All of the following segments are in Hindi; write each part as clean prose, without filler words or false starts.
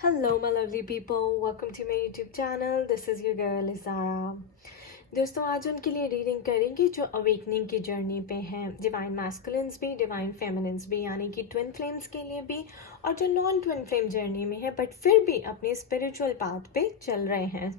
Hello, my lovely people. Welcome to my YouTube channel. This is your girl Izara. दोस्तों आज उनके लिए रीडिंग करेंगे जो अवेकनिंग की जर्नी पे हैं, डिवाइन मैस्कुलिन्स भी डिवाइन फेमिनिन्स भी, यानी कि ट्विन फ्लेम्स के लिए भी और जो नॉन ट्विन फ्लेम जर्नी में है बट फिर भी अपने स्पिरिचुअल पाथ पे चल रहे हैं।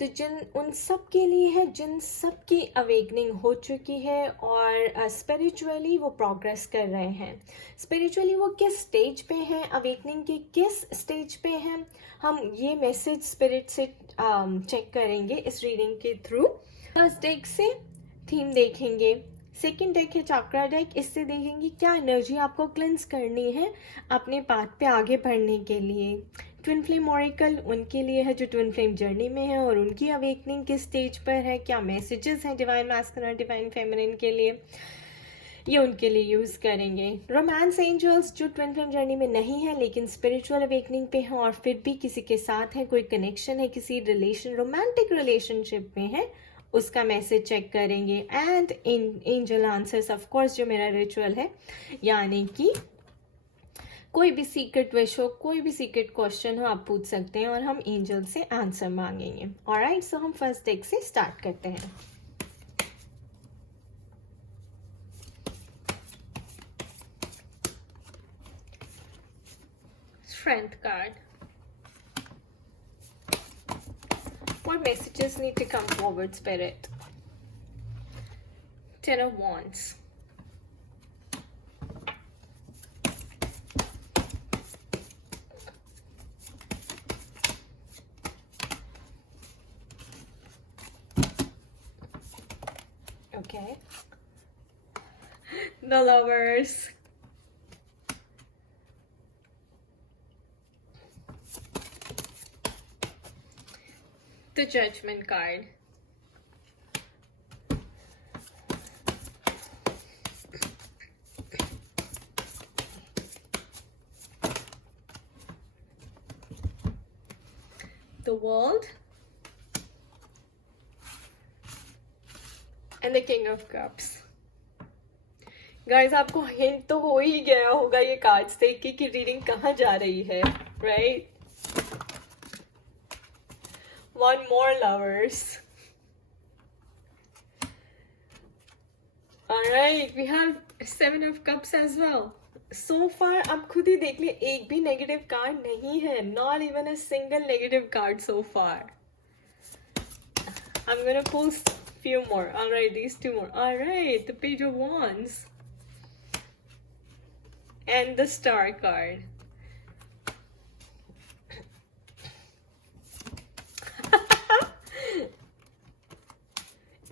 तो जिन उन सब के लिए है जिन सब की अवेकनिंग हो चुकी है और स्पिरिचुअली वो प्रोग्रेस कर रहे हैं। स्पिरिचुअली वो किस स्टेज पे हैं, अवेकनिंग के किस स्टेज पे हैं, हम ये मैसेज स्पिरिट से चेक करेंगे इस रीडिंग के थ्रू। फर्स्ट डेक से थीम देखेंगे, सेकेंड डेक है चक्रा डेक, इससे देखेंगे क्या एनर्जी आपको क्लेंस करनी है अपने पाथ पे आगे बढ़ने के लिए। ट्विन फ्लेम ऑरेकल उनके लिए है जो ट्विन फ्लेम जर्नी में है और उनकी अवेकनिंग किस स्टेज पर है, क्या मैसेजेस हैं डिवाइन मैस्कुलिन डिवाइन फेमिनिन के लिए, ये उनके लिए यूज़ करेंगे। रोमांस एंजल्स जो ट्विन फ्लेम जर्नी में नहीं है लेकिन स्पिरिचुअल अवेकनिंग पे हैं और फिर भी किसी के साथ है, कोई कनेक्शन है, किसी रिलेशन रोमांटिक रिलेशनशिप में है, उसका मैसेज चेक करेंगे। And angel answers of course जो मेरा रिचुअल है, यानी कि कोई भी सीक्रेट विश हो, कोई भी सीक्रेट क्वेश्चन हो आप पूछ सकते हैं और हम एंजल से आंसर मांगेंगे। ऑलराइट, सो हम फर्स्ट डेक से स्टार्ट करते हैं। Strength card. What messages need to come forward, Spirit? Ten of Wands. Okay. The Lovers. The Judgment card. The World. And the King of Cups. Guys आपको हिंट तो हो ही गया होगा ये कार्ड्स देख के कि रीडिंग कहाँ जा रही है, right? One more lovers. Alright, we have Seven of Cups as well. So far आप खुद ही देख लिए, एक भी नेगेटिव कार्ड नहीं है, not even a single negative card so far. I'm gonna pull few more. Alright, these two more. Alright, the Page of Wands. And the Star card.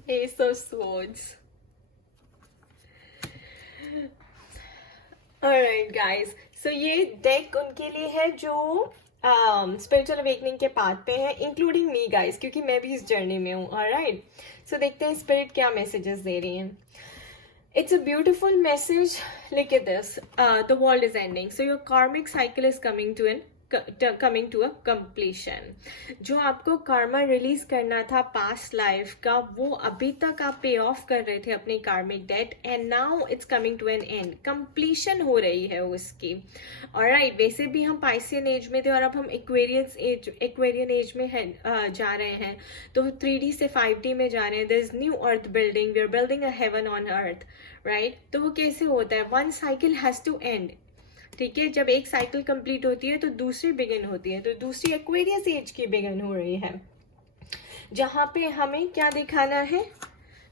Ace of Swords. Alright guys, so ये डेक उनके लिए है जो स्पिरिचुअल अवेकनिंग के पाथ पे है, इंक्लूडिंग मी गाइस, क्योंकि मैं भी इस जर्नी में हूँ। ऑलराइट, सो देखते हैं स्पिरिट क्या मैसेजेस दे रही हैं। It's a beautiful message. Look at this. The world is ending. So your karmic cycle is coming to a completion. जो आपको karma रिलीज करना था पास्ट लाइफ का, वो अभी तक आप पे ऑफ कर रहे थे अपनी karmic debt, and now it's coming to an end, completion हो रही है उसकी। ऑलराइट, वैसे भी हम पाइसियन एज में थे और अब हम एक्वेरियन एज में जा रहे हैं, तो 3D से 5D में जा रहे हैं। There is new earth building, we are building a heaven on earth, right? तो वो कैसे होता है, one cycle has to end, ठीक है? जब एक साइकिल कंप्लीट होती है तो दूसरी बिगिन होती है, तो दूसरी एक्वेरियस एज की बिगिन हो रही है, जहां पे हमें क्या दिखाना है,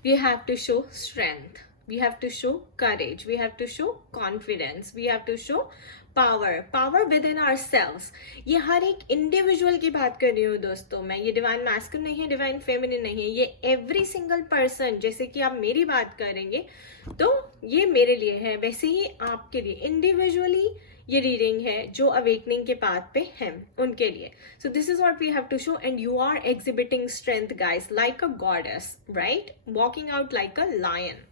we have to show strength, we have to show courage, we have to show confidence, we have to show power within ourselves. ये हर एक इंडिविजुअल की बात कर रही हूँ दोस्तों मैं, ये डिवाइन मैस्कुलिन नहीं है, डिवाइन फेमिनिन नहीं है, ये एवरी सिंगल पर्सन, जैसे कि आप मेरी बात करेंगे तो ये मेरे लिए है, वैसे ही आपके लिए इंडिविजुअली ये रीडिंग है जो अवेकनिंग के पाथ पे हैं उनके लिए। So this is what we have to show, and you are exhibiting strength guys, like a goddess, right? Walking out like a lion.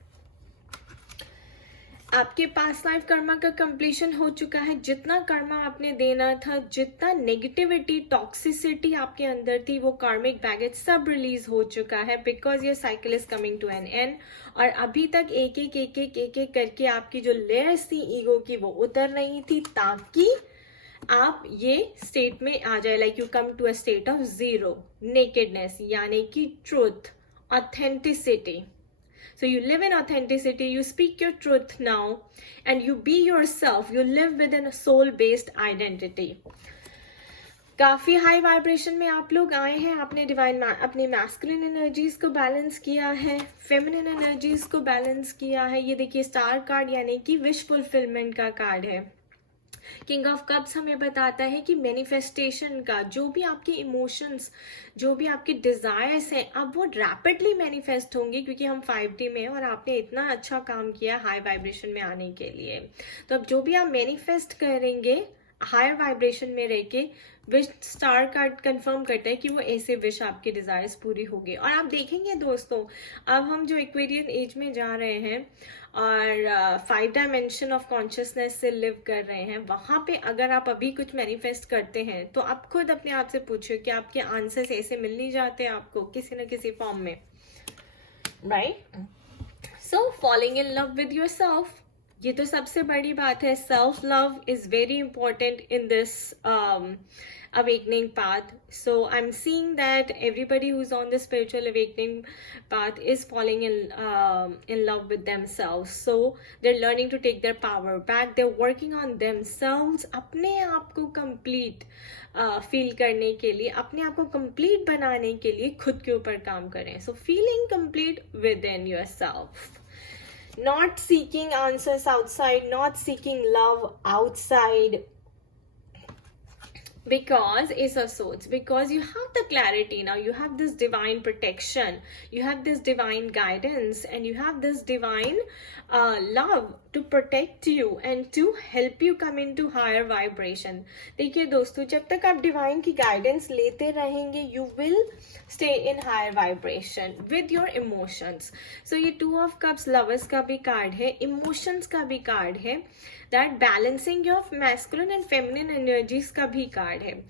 आपके पास लाइफ कर्मा का कंप्लीशन हो चुका है, जितना कर्मा आपने देना था, जितना नेगेटिविटी टॉक्सिसिटी आपके अंदर थी, वो कार्मिक बैगेज सब रिलीज हो चुका है, because your cycle is coming to an end. और अभी तक एक एक करके आपकी जो लेयर्स थी ईगो की वो उतर नहीं थी, ताकि आप ये स्टेट में आ जाए, like you come to a state of zero nakedness, यानी कि truth, authenticity. So you live in authenticity, you speak your truth now, and you be yourself. You live within a soul-based identity. काफ़ी हाई वाइब्रेशन में आप लोग आए हैं. आपने डिवाइन अपनी मैस्कुलिन एनर्जीज को बैलेंस किया है, फेमिनिन एनर्जीज को बैलेंस किया है. ये देखिए स्टार कार्ड यानी कि विश फुलफिलमेंट का कार्ड है. किंग ऑफ कप्स हमें बताता है कि मैनिफेस्टेशन का, जो भी आपके इमोशंस, जो भी आपके डिजायर्स हैं, अब वो रैपिडली मैनिफेस्ट होंगे, क्योंकि हम 5D में हैं और आपने इतना अच्छा काम किया हाई वाइब्रेशन में आने के लिए. तो अब जो भी आप मैनिफेस्ट करेंगे हायर वाइब्रेशन में रह के, विश स्टार कार्ड कंफर्म करता है कि वो ऐसे विश आपके डिजायर्स पूरी होगी. और आप देखेंगे दोस्तों, अब हम जो एक्वेरियन एज में जा रहे हैं और 5 डायमेंशन ऑफ कॉन्शियसनेस से लिव कर रहे हैं, वहाँ पे अगर आप अभी कुछ मैनिफेस्ट करते हैं तो आप खुद अपने आप से पूछिए कि आपके आंसर्स ऐसे मिल नहीं जाते आपको किसी न किसी फॉर्म में, right? So falling in love with your self, ये तो सबसे बड़ी बात है. Self love is very important in this awakening path. So I'm seeing that everybody who's on the spiritual awakening path is falling in love with themselves. So they're learning to take their power back. They're working on themselves. अपने आप को complete feel करने के लिए, अपने आप को complete बनाने के लिए खुद के ऊपर काम करें. So feeling complete within yourself. Not seeking answers outside, not seeking love outside. Because Ace of Swords, because you have the clarity now, you have this divine protection, you have this divine guidance, and you have this divine love to protect you and to help you come into higher vibration. देखिए दोस्तों, जब तक आप डिवाइन की गाइडेंस लेते रहेंगे, you will stay in higher vibration with your emotions. So ये 2 of Cups lovers का भी कार्ड है, emotions का भी कार्ड है, that balancing of masculine and feminine energies का भी कार्ड है.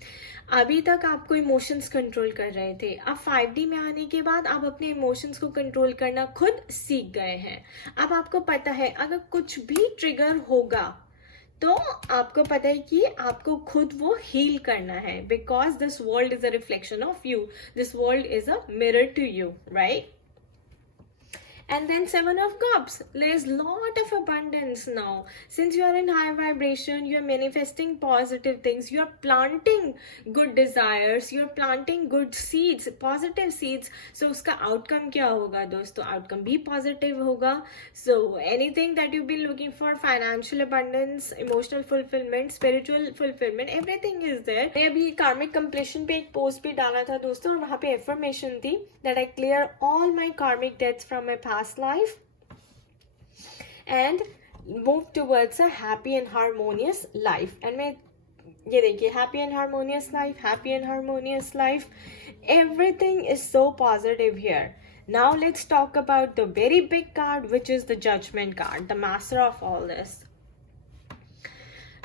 अभी तक आपको इमोशंस कंट्रोल कर रहे थे, अब 5D में आने के बाद आप अपने इमोशंस को कंट्रोल करना खुद सीख गए हैं. अब आपको पता है अगर कुछ भी ट्रिगर होगा तो आपको पता है कि आपको खुद वो हील करना है, because this world is a reflection of you, this world is a mirror to you, right? And then 7 of Cups, there's lot of abundance now. Since you are in high vibration, you are manifesting positive things, you are planting good desires, you are planting good seeds, positive seeds. So uska outcome kya hoga dosto? Outcome bhi positive hoga. So anything that you've been looking for, financial abundance, emotional fulfillment, spiritual fulfillment, everything is there. मैं अभी karmic completion पे एक post भी डाला था दोस्तों, और वहाँ पे affirmation थी that I clear all my karmic debts from my past life and move towards a happy and harmonious life. And मैं ये देखिए, happy and harmonious life, happy and harmonious life, everything is so positive here. Now let's talk about the very big card, which is the Judgment card, the master of all this.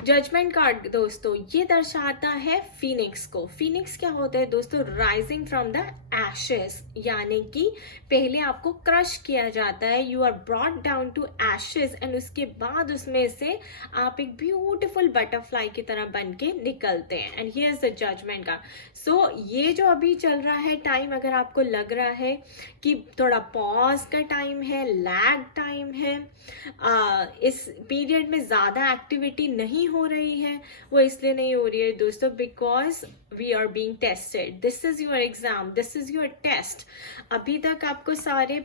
Judgement card दोस्तों ये दर्शाता है फीनिक्स को. फीनिक्स क्या होता है दोस्तों? राइजिंग फ्रॉम द एशेस, यानी कि पहले आपको क्रश किया जाता है, you are brought down to ashes, and उसके बाद उसमें से आप एक ब्यूटिफुल बटरफ्लाई की तरह बन के निकलते हैं. And here is the judgement card. So ये जो अभी चल रहा है टाइम, अगर आपको लग रहा है कि थोड़ा पॉज का टाइम है, लैग टाइम है, इस पीरियड में ज़्यादा एक्टिविटी नहीं हो रही है, वो इसलिए नहीं हो रही है दोस्तों, because we are being tested. This is your exam, this is your test. अभी तक आपको सारे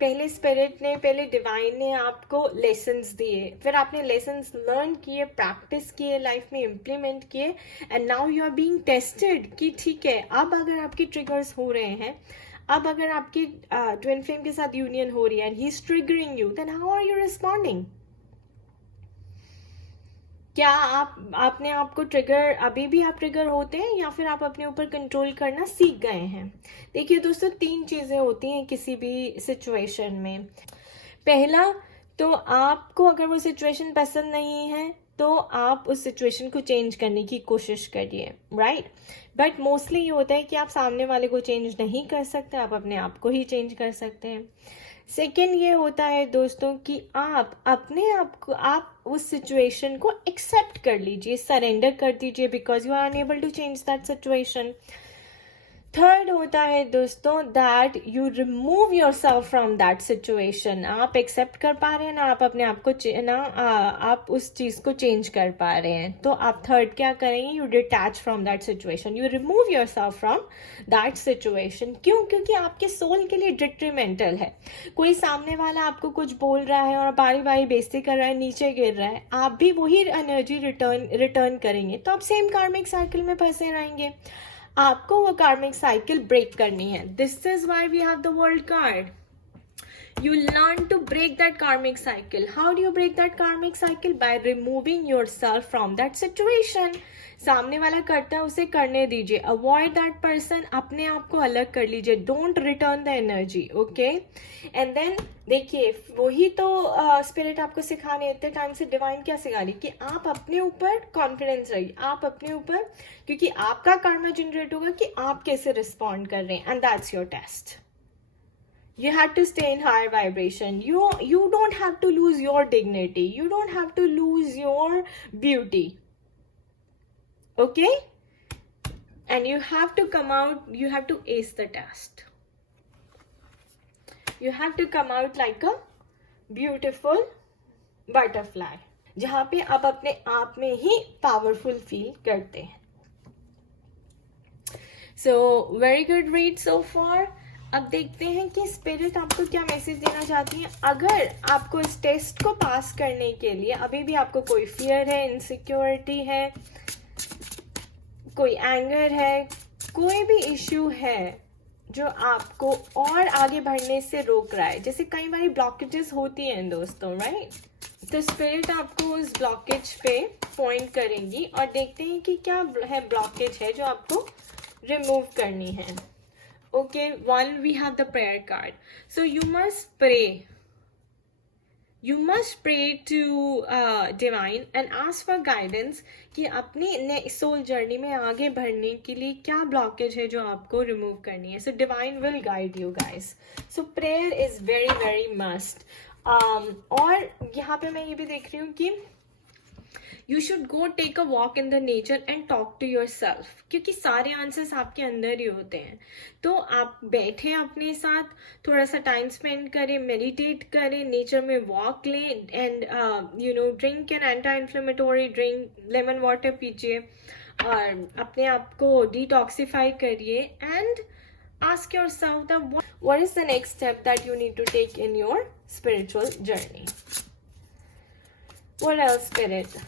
पहले स्पिरिट ने, पहले डिवाइन ने आपको लेसन्स दिए, फिर आपने लेसन्स लर्न किए, प्रैक्टिस किए, लाइफ में इम्प्लीमेंट किए, and now you are being tested कि ठीक है, अब अगर आपकी ट्रिगर्स हो रहे हैं, अब अगर आपकी ट्विन फ्लेम के साथ यूनियन हो रही है and he is triggering you, then how are you responding? क्या आपने आपको ट्रिगर, अभी भी आप ट्रिगर होते हैं, या फिर आप अपने ऊपर कंट्रोल करना सीख गए हैं? देखिए दोस्तों, 3 चीज़ें होती हैं किसी भी सिचुएशन में. पहला तो आपको अगर वो सिचुएशन पसंद नहीं है तो आप उस सिचुएशन को चेंज करने की कोशिश करिए, राइट? बट मोस्टली ये होता है कि आप सामने वाले को चेंज नहीं कर सकते, आप अपने आप को ही चेंज कर सकते हैं. सेकेंड ये होता है दोस्तों कि आप अपने आप को, आप उस सिचुएशन को एक्सेप्ट कर लीजिए, सरेंडर कर दीजिए, because you are unable to change that situation. Third होता है दोस्तों that you remove yourself from that situation. आप एक्सेप्ट कर पा रहे हैं ना, आप अपने आप को आप उस चीज़ को चेंज कर पा रहे हैं, तो आप थर्ड क्या करेंगे, you detach from that situation, you remove yourself from that situation. क्यों? क्योंकि आपके सोल के लिए डिट्रीमेंटल है. कोई सामने वाला आपको कुछ बोल रहा है और बारी बारी बेइज्जती कर रहा है, नीचे गिर रहा है, आप भी वही एनर्जी रिटर्न करेंगे, तो आप सेम कार्मिक साइकिल में फंसे रहेंगे. आपको वो कार्मिक साइकिल ब्रेक करनी है. This is why we have the world card. You learn to break that karmic cycle. How do you break that karmic cycle? By removing yourself from that situation. सामने वाला करता है उसे करने दीजिए. Avoid that person. अपने आप को अलग कर लीजिए. Don't return the energy. Okay? And then देखिए वही तो स्पिरिट आपको सिखाने इतने टाइम से डिवाइन क्या सिखा रही कि आप अपने ऊपर कॉन्फिडेंस रहिए, आप अपने ऊपर, क्योंकि आपका कर्मा जनरेट होगा कि आप कैसे रिस्पॉन्ड कर रहे हैं. And that's your test. You have to stay in higher vibration. You don't have to lose your dignity. You don't have to lose your beauty. Okay? And you have to come out, you have to ace the test. You have to come out like a beautiful butterfly. जहाँ पे आप अपने आप में ही powerful feel करते हैं. So, very good read so far. अब देखते हैं कि स्पिरिट आपको क्या मैसेज देना चाहती है. अगर आपको इस टेस्ट को पास करने के लिए अभी भी आपको कोई फियर है, इनसिक्योरिटी है, कोई एंगर है, कोई भी इश्यू है जो आपको और आगे बढ़ने से रोक रहा है, जैसे कई बार ब्लॉकेजेस होती हैं दोस्तों, राइट, तो स्पिरिट आपको उस ब्लॉकेज पे पॉइंट करेंगी और देखते हैं कि क्या है ब्लॉकेज है जो आपको रिमूव करनी है. Okay, one, we have the prayer card. So you must pray. You must pray to divine and ask for guidance कि अपनी soul journey में आगे बढ़ने के लिए क्या blockage है जो आपको remove करनी है. So divine will guide you guys. So prayer is very very must. और यहाँ पे मैं ये भी देख रही हूँ कि You should go take a walk in the nature and talk to yourself. क्योंकि सारे आंसर्स आपके अंदर ही होते हैं. तो आप बैठे अपने साथ, थोड़ा सा टाइम स्पेंड करें, मेडिटेट करें, नेचर में वॉक लें, and drink an anti inflammatory drink, lemon water पीजिए और अपने आप को डिटॉक्सिफाई करिए. And ask yourself that what is the next step that you need to take in your spiritual journey. What else, Spirit?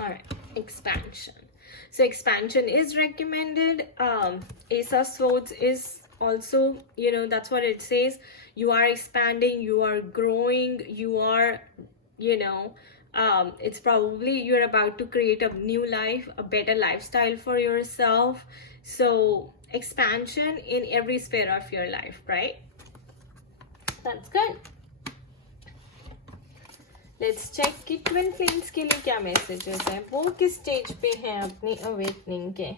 Alright, expansion. So expansion is recommended. Ace of Swords is also, that's what it says. You are expanding, you are growing, you are, it's probably you're about to create a new life, a better lifestyle for yourself. So expansion in every sphere of your life, right? That's good. Let's check कि ट्विन फ्लेम्स के लिए क्या मैसेजेस हैं, वो किस स्टेज पे हैं अपनी अवेकनिंग के.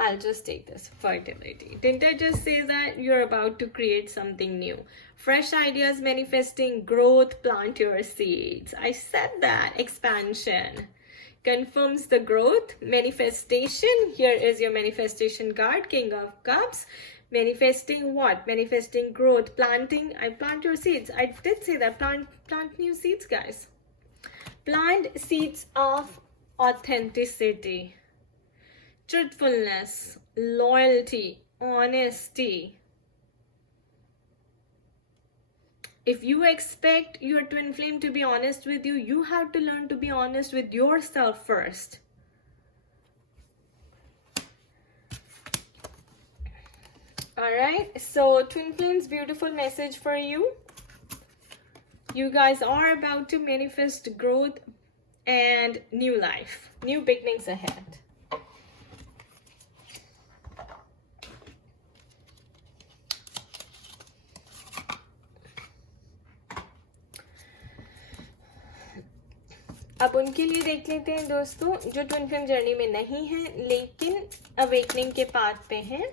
I'll just take this. Fertility. Didn't I just say that you're about to create something new? Fresh ideas, manifesting growth, plant your seeds. I said that. Expansion confirms the growth. Manifestation. Here is your manifestation card, King of Cups. Manifesting what? Manifesting growth. Planting. I plant your seeds. I did say that. Plant new seeds, guys. Plant seeds of authenticity, truthfulness, loyalty, honesty. If you expect your twin flame to be honest with you, you have to learn to be honest with yourself first. Alright, so Twin Flames, beautiful message for you. You guys are about to manifest growth and new life, new beginnings ahead. अब उनके लिए देख लेते हैं दोस्तों जो ट्विन फ्लेम जर्नी में नहीं है लेकिन अवेकनिंग के पाथ पे हैं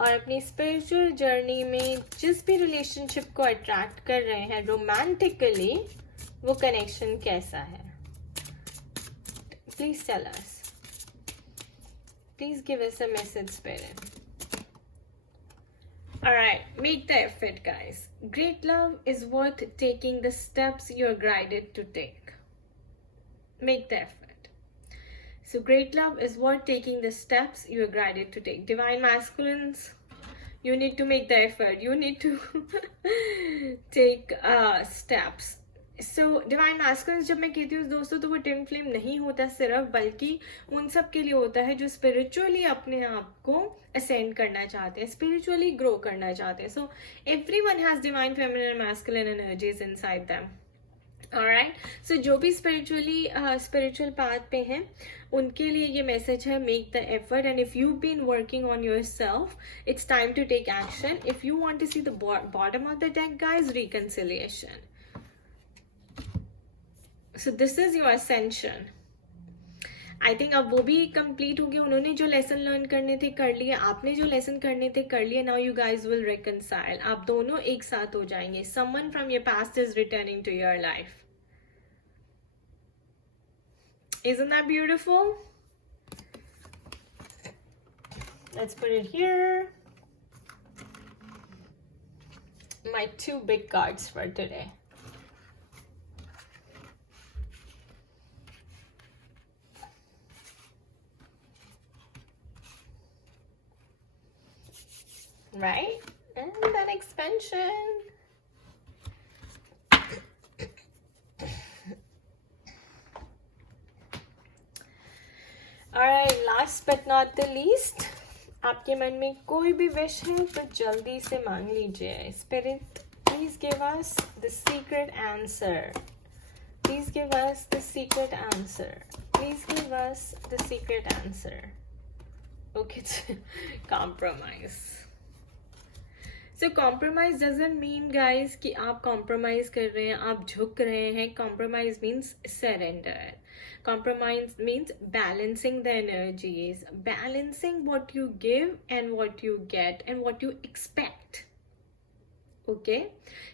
और अपनी स्पिरिचुअल जर्नी में जिस भी रिलेशनशिप को अट्रैक्ट कर रहे हैं रोमांटिकली, वो कनेक्शन कैसा है? Please tell us, please give us a message spirit. Alright, make the effort, guys. Great love is worth taking the steps you're guided to take. Make the effort. So great love is worth taking the steps you're guided to take. Divine masculines, you need to make the effort. You need to take steps. So divine masculines जब मैं कहती हूँ दोस्तों तो वो ट्विन फ्लेम नहीं होता सिर्फ, बल्कि उन सब के लिए होता है जो स्पिरिचुअली अपने आप को असेंड करना चाहते हैं, स्पिरिचुअली ग्रो करना चाहते हैं. So everyone has divine feminine and masculine energies inside them. Alright, so जो भी स्पिरिचुअल पाथ पे हैं उनके लिए ये मैसेज है, make the effort. And if you been working on yourself, it's time to take action. If you want to see the bottom of the deck guys, reconciliation. So this is your ascension. I think अब वो भी कंप्लीट हो गया. उन्होंने जो लेसन लर्न करने थे कर लिए, आपने जो लेसन करने थे कर लिए. Now you guys will reconcile. आप दोनों एक साथ हो जाएंगे. Someone from your past is returning to your life. Isn't that beautiful? Let's put it here. My two big cards for today. Right? And then expansion. Alright, last but not the least, आपके मन में कोई भी विश है तो जल्दी से मांग लीजिए. Spirit, please give us the secret answer. Please give us the secret answer. Please give us the secret answer. Okay, compromise. So compromise doesn't mean guys कि आप compromise कर रहे हैं, आप झुक रहे हैं. Compromise means surrender. Compromise means balancing the energies, balancing what you give and what you get and what you expect. Okay,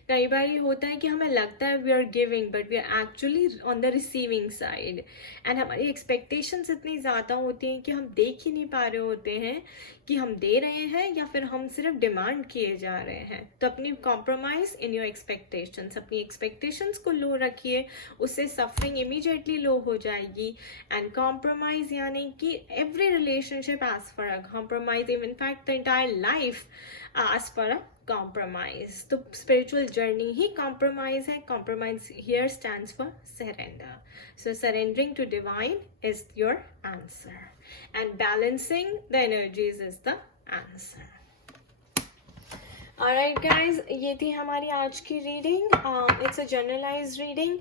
कई बार ये होता है कि हमें लगता है we are giving but we are actually on the receiving side. And हमारी एक्सपेक्टेशंस इतनी ज़्यादा होती हैं कि हम देख ही नहीं पा रहे होते हैं कि हम दे रहे हैं या फिर हम सिर्फ डिमांड किए जा रहे हैं. तो अपनी कॉम्प्रोमाइज इन योर एक्सपेक्टेशंस, अपनी एक्सपेक्टेशंस को लो रखिए, उससे सफरिंग इमीडिएटली लो हो जाएगी. एंड कॉम्प्रोमाइज यानी कि every relationship as for a compromise, even fact the entire life as for a compromise. तो spiritual journey ही compromise है. Compromise here stands for surrender. So surrendering to divine is your answer and balancing the energies is the answer. Alright guys, ये थी हमारी आज की reading. It's a generalized reading.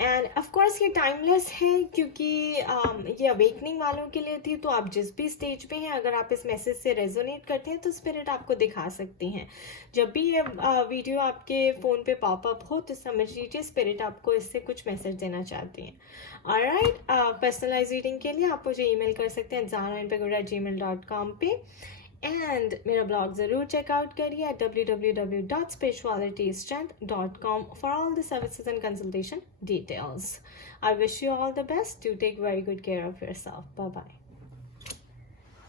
And of course ये टाइमलेस है क्योंकि ये अवेकनिंग वालों के लिए थी. तो आप जिस भी स्टेज पे हैं, अगर आप इस मैसेज से रेजोनेट करते हैं तो स्पिरिट आपको दिखा सकती हैं. जब भी ये वीडियो आपके फ़ोन पे पॉपअप हो तो समझ लीजिए स्पिरिट आपको इससे कुछ मैसेज देना चाहती हैं. ऑलराइट, पर्सनलाइज रीडिंग के लिए आप मुझे ईमेल कर सकते हैं zahra@gmail.com पे. एंड मेरा ब्लॉग ज़रूर चेकआउट करिए at www.spiritualitystrength.com for all the services and consultation details. I wish you all the best. Do take very good care of yourself. Bye-bye.